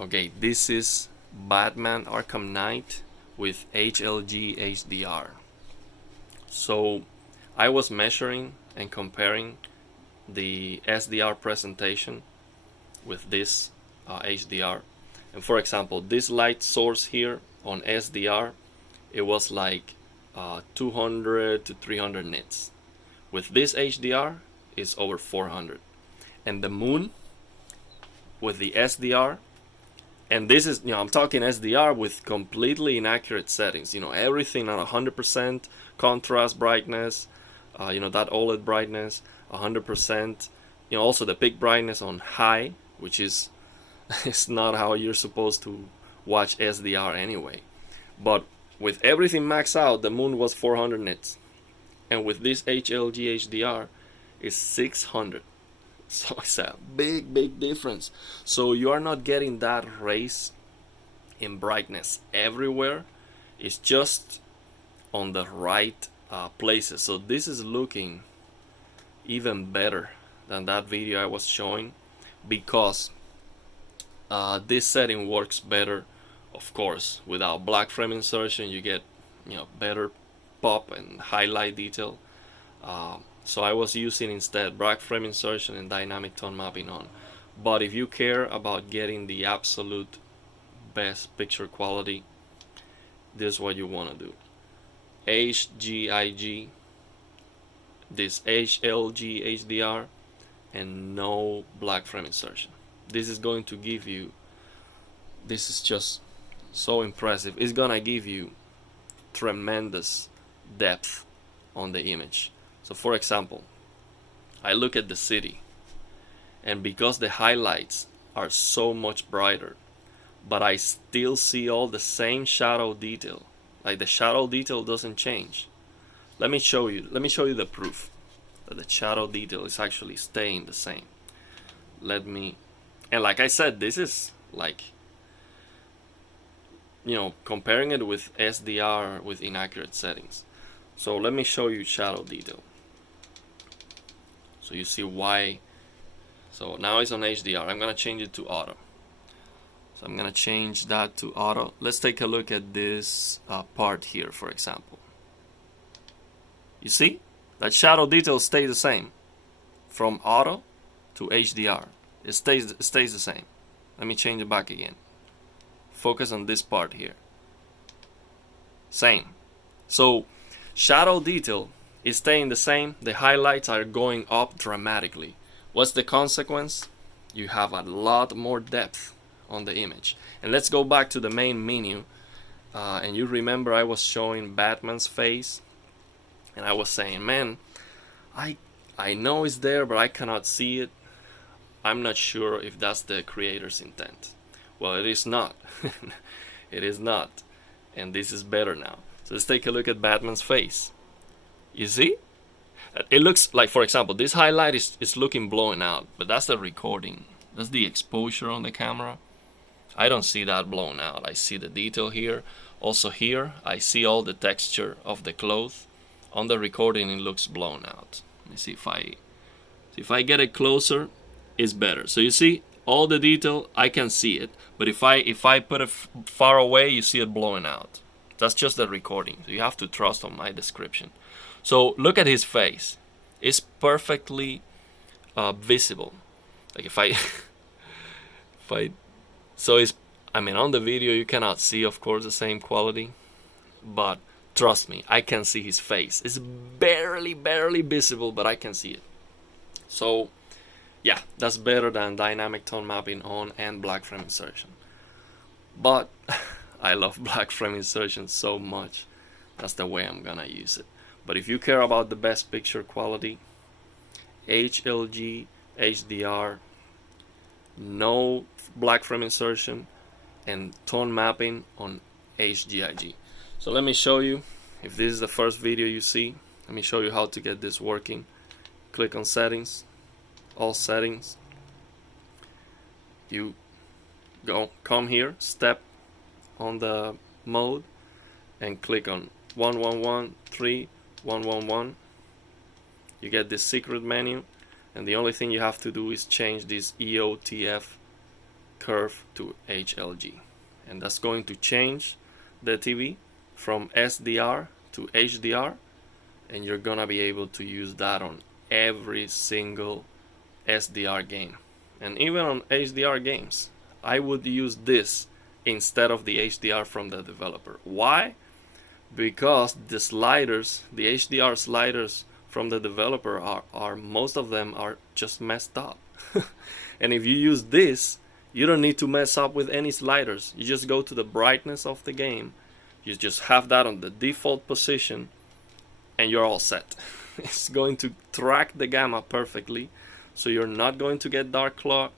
Okay, this is Batman Arkham Knight with HLG HDR. So I was measuring and comparing the SDR presentation with this HDR. And for example, this light source here on SDR, it was like 200 to 300 nits. With this HDR, it's over 400. And the moon with the SDR, and this is, I'm talking SDR with completely inaccurate settings, everything at 100% contrast brightness, that OLED brightness, 100%, also the peak brightness on high, which is it's not how you're supposed to watch SDR anyway. But with everything maxed out, the moon was 400 nits, and with this HLG HDR, it's 600. So it's a big difference. So you are not getting that raise in brightness everywhere. It's just on the right places. So this is looking even better than that video I was showing, because this setting works better, of course. Without black frame insertion, you get better pop and highlight detail. So I was using instead black frame insertion and dynamic tone mapping on. But if you care about getting the absolute best picture quality, this is what you want to do. HGIG, this HLG HDR, and no black frame insertion. This is going to give you, this is just so impressive. It's gonna give you tremendous depth on the image. So for example, I look at the city, and because the highlights are so much brighter, but I still see all the same shadow detail. Like the shadow detail doesn't change. Let me show you the proof that the shadow detail is actually staying the same. And like I said, this is like, comparing it with SDR with inaccurate settings. So let me show you shadow detail, so you see why. So now it's on HDR. I'm gonna change it to auto. So I'm gonna change that to auto. Let's take a look at this part here, for example. You see that shadow detail stays the same from auto to HDR. It stays the same. Let me change it back again. Focus on this part here. Same. So shadow detail is staying the same. The highlights are going up dramatically. What's the consequence? You have a lot more depth on the image. And let's go back to the main menu. And you remember I was showing Batman's face, and I was saying, man, I know it's there, but I cannot see it. I'm not sure if that's the creator's intent. Well, it is not. It is not. And this is better now. So let's take a look at Batman's face. You see? It looks like, for example, this highlight is looking blown out, but that's the recording. That's the exposure on the camera. I don't see that blown out. I see the detail here. Also here, I see all the texture of the cloth. On the recording, it looks blown out. Let me see if I get it closer, it's better. So you see all the detail, I can see it. But if I put it far away, you see it blowing out. That's just the recording. So you have to trust on my description. So look at his face. It's perfectly visible. Like if I so it's, on the video you cannot see, of course, the same quality, but trust me, I can see his face. It's barely visible, but I can see it. So yeah, that's better than dynamic tone mapping on and black frame insertion. But I love black frame insertion so much, that's the way I'm gonna use it. But if you care about the best picture quality, HLG HDR, no black frame insertion, and tone mapping on HGIG. So let me show you, if this is the first video you see, let me show you how to get this working. Click on settings, all settings. You come here, step on the mode, and click on 1113 111. You get this secret menu, and the only thing you have to do is change this EOTF curve to HLG, and that's going to change the TV from SDR to HDR, and you're gonna be able to use that on every single SDR game. And even on HDR games, I would use this instead of the HDR from the developer. Why? Because the sliders, the HDR sliders from the developer are most of them are just messed up. And if you use this, you don't need to mess up with any sliders. You just go to the brightness of the game, you just have that on the default position, and you're all set. It's going to track the gamma perfectly, so you're not going to get dark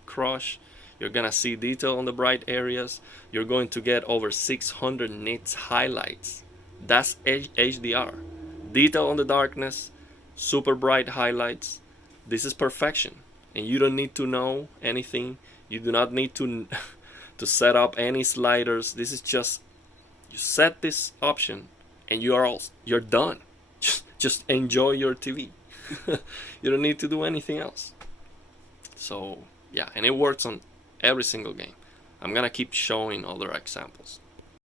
crush. You're gonna see detail on the bright areas. You're going to get over 600 nits highlights. That's HDR. Detail on the darkness, super bright highlights. This is perfection, and you don't need to know anything. You do not need to to set up any sliders. This is just, you set this option and you're done. Just enjoy your TV. You don't need to do anything else. So yeah, and it works on every single game. I'm gonna keep showing other examples.